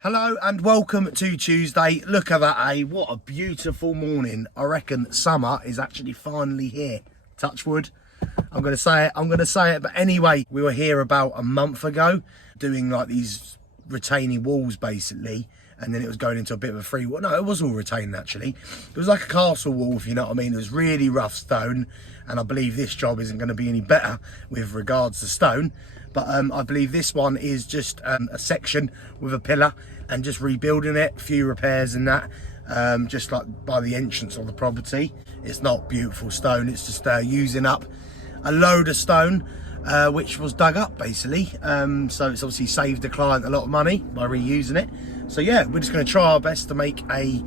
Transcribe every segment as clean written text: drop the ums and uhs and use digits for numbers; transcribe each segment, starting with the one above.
Hello and welcome to Tuesday. Look at that, eh? What a beautiful morning. I reckon summer is actually finally here. Touch wood. I'm going to say it. But anyway, we were here about a month ago doing like these retaining walls basically. And then it was going into a bit of a free wall. No, it was all retaining actually. It was like a castle wall, if you know what I mean. It was really rough stone. And I believe this job isn't going to be any better with regards to stone. But I believe this one is just a section with a pillar and just rebuilding it, a few repairs and that, just like by the entrance of the property. It's not beautiful stone, it's just using up a load of stone, which was dug up basically. So it's obviously saved the client a lot of money by reusing it. So yeah, we're just going to try our best to make a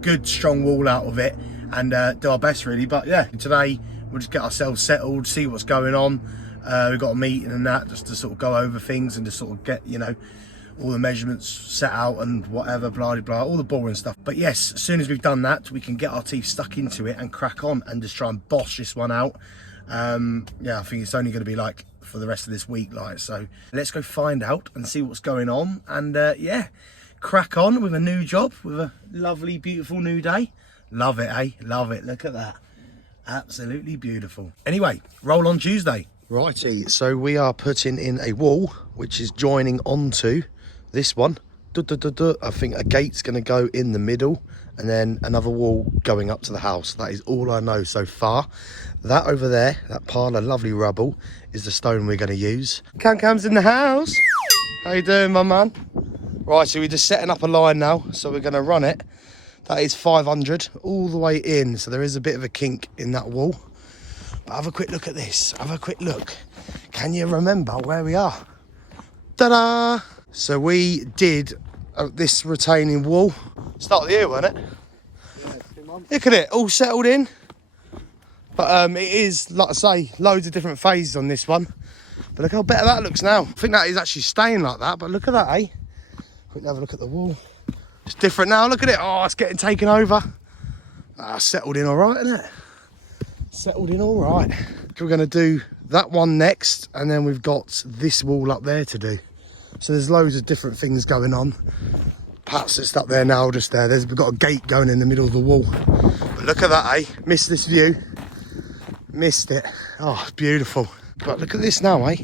good strong wall out of it and do our best really. But yeah, today we'll just get ourselves settled, see what's going on. We've got a meeting and that just to sort of go over things and just sort of get, you know, all the measurements set out and whatever, blah, blah, blah, all the boring stuff. But yes, as soon as we've done that, we can get our teeth stuck into it and crack on and just try and bosh this one out. Yeah, I think it's only going to be like for the rest of this week, like, so let's go find out and see what's going on. And yeah, crack on with a new job, with a lovely, beautiful new day. Love it, eh? Love it. Look at that. Absolutely beautiful. Anyway, roll on Tuesday. Righty, so we are putting in a wall which is joining onto this one. I think a gate's going to go in the middle and then another wall going up to the house. That is all I know so far. That over there, that pile of lovely rubble, is the stone we're going to use. Cam's in the house. How you doing, my man? Right, so we're just setting up a line now, so we're going to run it. That is 500 all the way in, so there is a bit of a kink in that wall. But have a quick look at this. Have a quick look. Can you remember where we are? Ta-da! So we did this retaining wall. Start of the year, wasn't it? Yeah, 2 months. Look at it, all settled in. But it is, like I say, loads of different phases on this one. But look how better that looks now. I think that is actually staying like that, but look at that, eh? Quick, have a look at the wall. It's different now, look at it. Oh, it's getting taken over. Settled in all right, isn't it? Settled in all right. We're going to do that one next, and then we've got this wall up there to do. So there's loads of different things going on. Pat's just up there now, just there. We've got a gate going in the middle of the wall. But look at that, eh? Missed this view. Missed it. Oh, it's beautiful. But look at this now, eh?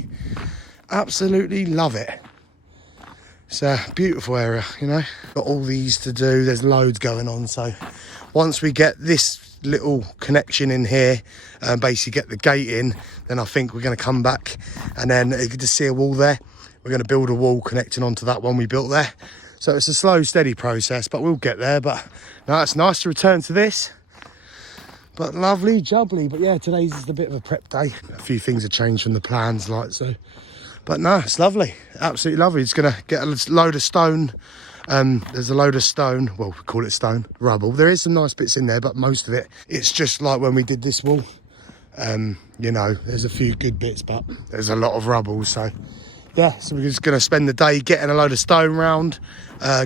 Absolutely love it. It's a beautiful area, you know. Got all these to do. There's loads going on. So once we get this little connection in here and basically get the gate in, then I think we're going to come back and then you can just see a wall there. We're going to build a wall connecting onto that one we built there. So it's a slow, steady process, but we'll get there. But no, it's nice to return to this. But lovely, jubbly. But yeah, today's just a bit of a prep day. A few things have changed from the plans, like so. But no, it's lovely, absolutely lovely. It's going to get a load of stone. There's a load of stone, well, we call it stone, rubble. There is some nice bits in there, but most of it, it's just like when we did this wall. You know, there's a few good bits, but there's a lot of rubble. So yeah, so we're just going to spend the day getting a load of stone round,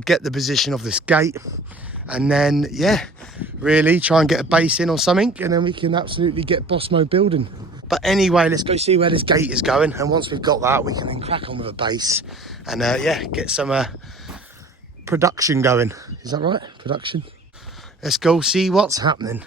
get the position of this gate, and then, yeah, really try and get a base in or something, and then we can absolutely get boss mode building. But anyway, let's go see where this gate is going, and once we've got that, we can then crack on with a base and, yeah, get some production going. Is that right? Production? Let's go see what's happening.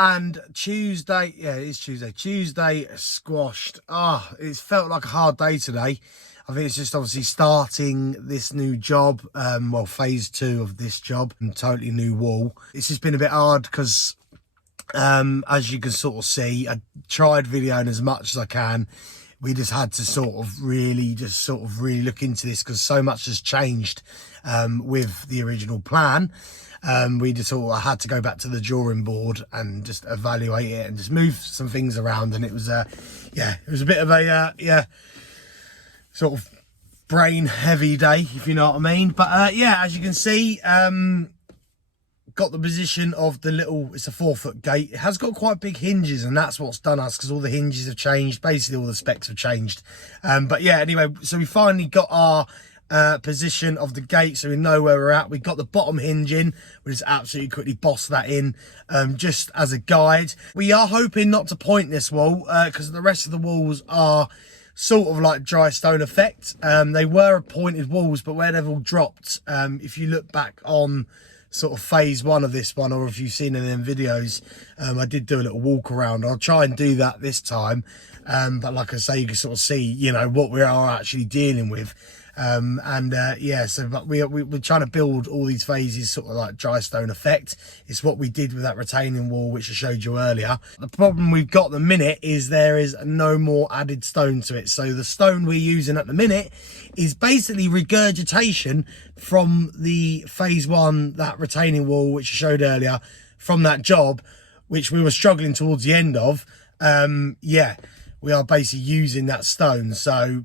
And Tuesday, yeah, it is Tuesday. Tuesday squashed. It's felt like a hard day today. I think it's just obviously starting this new job, well, phase 2 of this job, and totally new wall. It's just been a bit hard because, as you can sort of see, I tried videoing as much as I can. We just had to sort of really look into this because so much has changed with the original plan. We just sort of had to go back to the drawing board and just evaluate it and just move some things around. And it was, it was a bit of a, sort of brain heavy day, if you know what I mean. But as you can see, got the position of the little, it's a 4-foot gate. It has got quite big hinges, and that's what's done us, because all the hinges have changed. Basically all the specs have changed. But yeah, anyway, so we finally got our position of the gate, so we know where we're at. We got the bottom hinge in. We just absolutely quickly bossed that in, just as a guide. We are hoping not to point this wall, because the rest of the walls are sort of like dry stone effect. They were pointed walls, but where they've all dropped, if you look back on sort of phase 1 of this one, or if you've seen in them videos, I did do a little walk around. I'll try and do that this time, but like I say, you can sort of see, you know, what we are actually dealing with. But we're trying to build all these phases sort of like dry stone effect. It's what we did with that retaining wall, which I showed you earlier. The problem we've got at the minute is there is no more added stone to it. So the stone we're using at the minute is basically regurgitation from the phase 1, that retaining wall, which I showed earlier, from that job, which we were struggling towards the end of. We are basically using that stone. So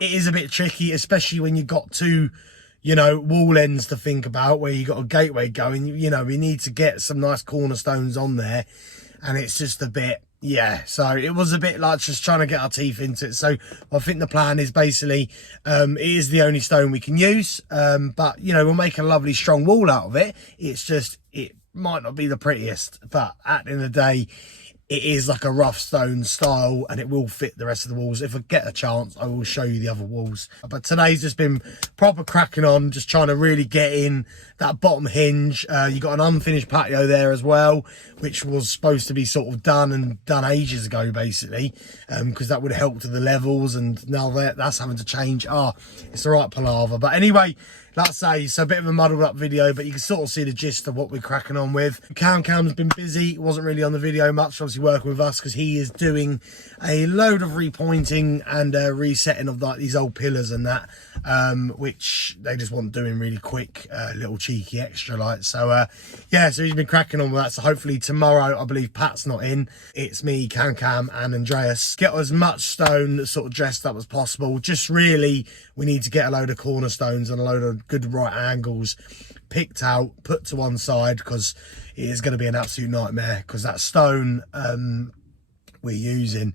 it is a bit tricky, especially when you've got 2, you know, wall ends to think about, where you got a gateway going. You know, we need to get some nice cornerstones on there, and it's just a bit, so it was a bit like just trying to get our teeth into it. So I think the plan is basically, it is the only stone we can use, but, you know, we'll make a lovely strong wall out of it. It's just, it might not be the prettiest, but at the end of the day, it is like a rough stone style, and it will fit the rest of the walls. If I get a chance, I will show you the other walls. But today's just been proper cracking on, just trying to really get in that bottom hinge. You got an unfinished patio there as well, which was supposed to be sort of done ages ago, basically, because that would help to the levels, and now that's having to change. It's the right palaver. But anyway, like I say, it's a bit of a muddled up video, but you can sort of see the gist of what we're cracking on with. Cam's been busy, wasn't really on the video much, obviously working with us, because he is doing a load of repointing and resetting of like these old pillars and that, which they just want doing really quick, little cheeky extra like. So so he's been cracking on with that. So hopefully tomorrow, I believe Pat's not in, it's me, Cam and Andreas. Get as much stone sort of dressed up as possible. Just really, we need to get a load of cornerstones and a load of good right angles picked out, put to one side, because it is going to be an absolute nightmare, because that stone we're using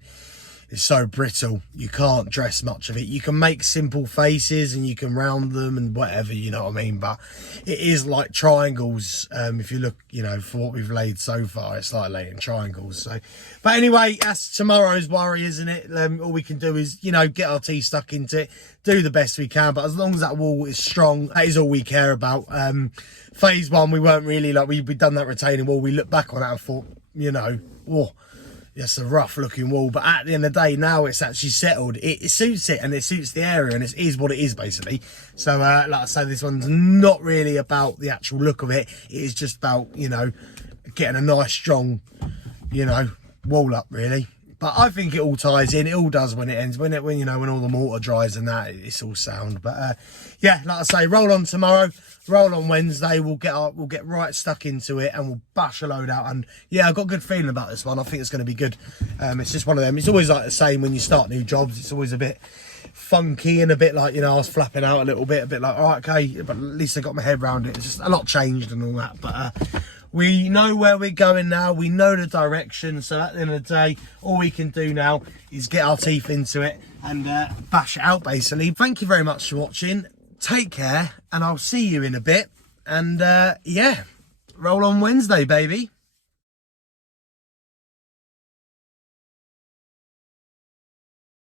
is so brittle. You can't dress much of it. You can make simple faces and you can round them and whatever, you know what I mean, but it is like triangles. If you look, you know, for what we've laid so far, it's like laying triangles. So, but anyway, that's tomorrow's worry, isn't it? All we can do is, you know, get our teeth stuck into it, do the best we can, but as long as that wall is strong, that is all we care about. Phase 1, we weren't really like, we'd done that retaining wall, we looked back on it and thought, you know, it's a rough looking wall, but at the end of the day, now it's actually settled. It suits it, and it suits the area, and it is what it is, basically. So like I say, this one's not really about the actual look of it. It is just about, you know, getting a nice strong, you know, wall up, really. But I think it all ties in. It all does when it ends. When you know, when all the mortar dries and that, it's all sound. But like I say, roll on tomorrow. Roll on Wednesday. We'll get right stuck into it, and we'll bash a load out. And I've got a good feeling about this one. I think it's going to be good. It's just one of them. It's always like the same when you start new jobs. It's always a bit funky and a bit like, you know, I was flapping out a little bit, a bit like, all right, okay, but at least I got my head around it. It's just a lot changed and all that. But we know where we're going now. We know the direction. So at the end of the day, all we can do now is get our teeth into it and bash it out, basically. Thank you very much for watching. Take care, and I'll see you in a bit. And roll on Wednesday, baby.